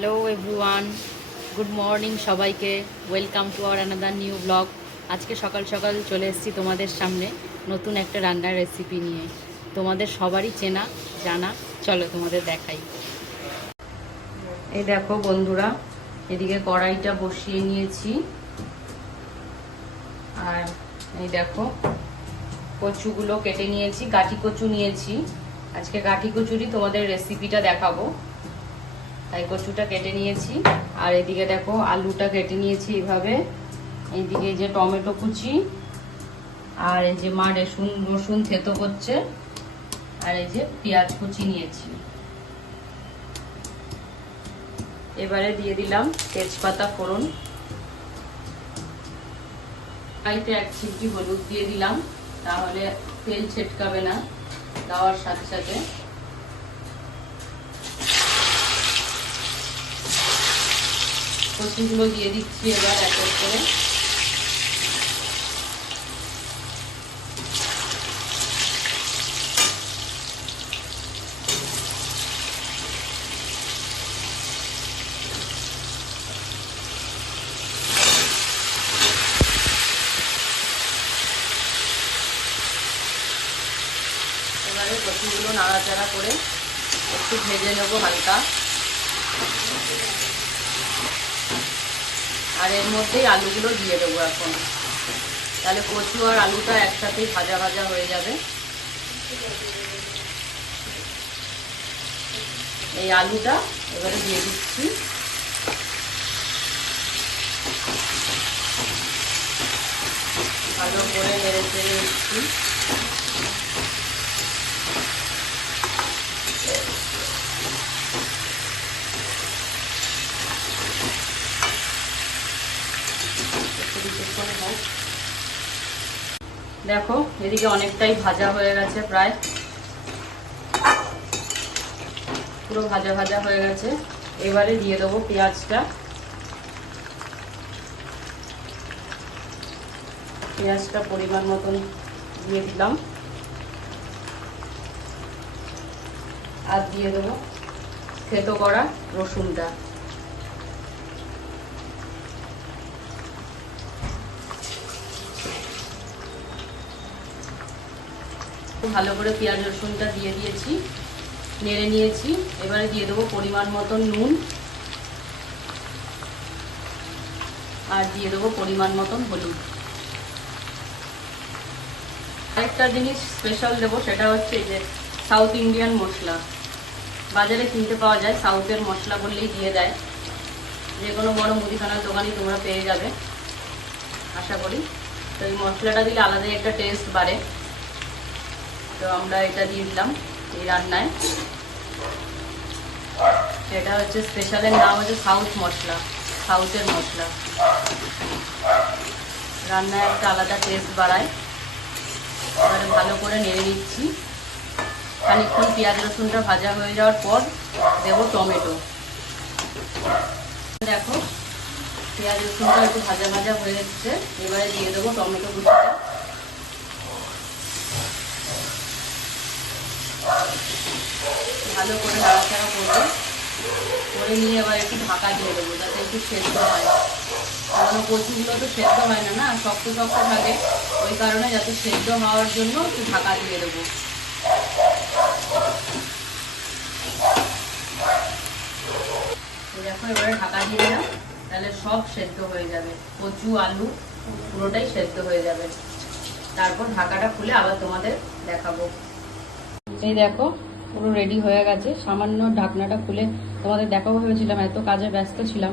Hello everyone, good morning সবাইকে। Welcome to our another new blog. আজকে সকাল সকাল চলে এসেছি তোমাদের সামনে নতুন একটা রান্নার রেসিপি নিয়ে। তোমাদের সবারই চেনা জানা, চলো তোমাদের দেখাই। এই দেখো বন্ধুরা, এদিকে কড়াইটা বসিয়ে নিয়েছি, আর এই দেখো কচুগুলো কেটে নিয়েছি, গাঠি কচু নিয়েছি। আজকে গাঠি কচুরই তোমাদের রেসিপিটা দেখাবো, তাই কচুটা কেটে নিয়েছি। আর এদিকে দেখো আলুটা কেটে নিয়েছি এইভাবে। এইদিকে যে টমেটো কুচি, আর এই যে মা রসুন থেতো করছে, আর এই যে পেঁয়াজ কুচি নিয়েছি। এবারে দিয়ে দিলাম তেজপাতা ফোড়ন, কড়াইতে 1 চিমটি হলুদ দিয়ে দিলাম, তাহলে তেল ছিটকাবে না দেওয়ার সাথে সাথে। কচুগুলো দিয়ে দিচ্ছি এবার এক এক করে। এবারে কচুগুলো নাড়াচাড়া করে একটু ভেজে নেবো হালকা। আর এর মধ্যেই আলুগুলো দিয়ে দেবো এখন, তাহলে কচু আর আলুটা একসাথেই ভাজা ভাজা হয়ে যাবে। এই আলুটা এবারে দিয়ে দিচ্ছি। ভালো করে নেড়ে চেড়ে দিচ্ছি। দেখো এদিকে অনেকটাই ভাজা হয়ে গেছে, প্রায় পুরো ভাজা ভাজা হয়ে গেছে। এবারে দিয়ে দেবো পেঁয়াজটা। পেঁয়াজটা পরিমাণ মতন দিয়ে দিলাম, আর দিয়ে দেবো থেতো করা রসুনটা। ভালো করে পেঁয়াজ রসুনটা দিয়ে দিয়েছি, নেড়ে নিয়েছি। এবারে দিয়ে দেবো পরিমাণ মতন নুন, আর দিয়ে দেবো পরিমাণ মতন হলুদ। আরেকটা জিনিস স্পেশাল দেবো, সেটা হচ্ছে যে সাউথ ইন্ডিয়ান মশলা। বাজারে কিনতে পাওয়া যায়, সাউথের মশলা বললেই দিয়ে দেয়। যে কোনো বড় মুদিখানার দোকানই তোমরা পেয়ে যাবে আশা করি। তো এই মশলাটা দিলে আলাদাই একটা টেস্ট বাড়ে। তো আমরা এটা দিয়ে দিলাম এই রান্নায়। এটা হচ্ছে স্পেশালের নাম হচ্ছে সাউথ মশলা, সাউথের মশলা। রান্নায় একটা আলাদা টেস্ট বাড়ায়। এবারে ভালো করে নেড়ে নিচ্ছি। খানিকক্ষণ পেঁয়াজ রসুনটা ভাজা হয়ে যাওয়ার পর দেবো টমেটো। দেখো পেঁয়াজ রসুনটা একটু ভাজা ভাজা হয়ে যাচ্ছে, এবারে দিয়ে দেবো টমেটো কুচিটা। ভালো করে নাড়াচাড়া করবো, করে নিয়ে এবার একটু ঢাকা দিয়ে দেবো যাতে একটু সেদ্ধ হয়। কারণ কচুগুলো তো সেদ্ধ হয় না, শক্ত শক্ত থাকে, ওই কারণে যাতে সেদ্ধ হওয়ার জন্য একটু ঢাকা দিয়ে দেবো। দেখো এবারে ঢাকা দিয়ে দিলাম, তাহলে সব সেদ্ধ হয়ে যাবে, কচু আলু পুরোটাই সেদ্ধ হয়ে যাবে। তারপর ঢাকাটা খুলে আবার তোমাদের দেখাবো। এই দেখো পুরো রেডি হয়ে গেছে। সামান্য ঢাকনাটা খুলে তোমাদের দেখাবো ভেবেছিলাম, এত কাজে ব্যস্ত ছিলাম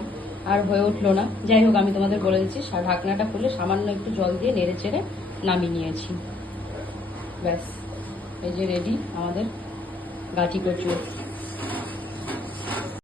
আর হয়ে উঠলো না। যাই হোক, আমি তোমাদের বলে দিচ্ছি, ঢাকনাটা খুলে সামান্য একটু জল দিয়ে নেড়ে চেড়ে নামিয়ে নিয়েছি। ব্যাস, এই যে রেডি আমাদের গাঠি কচু।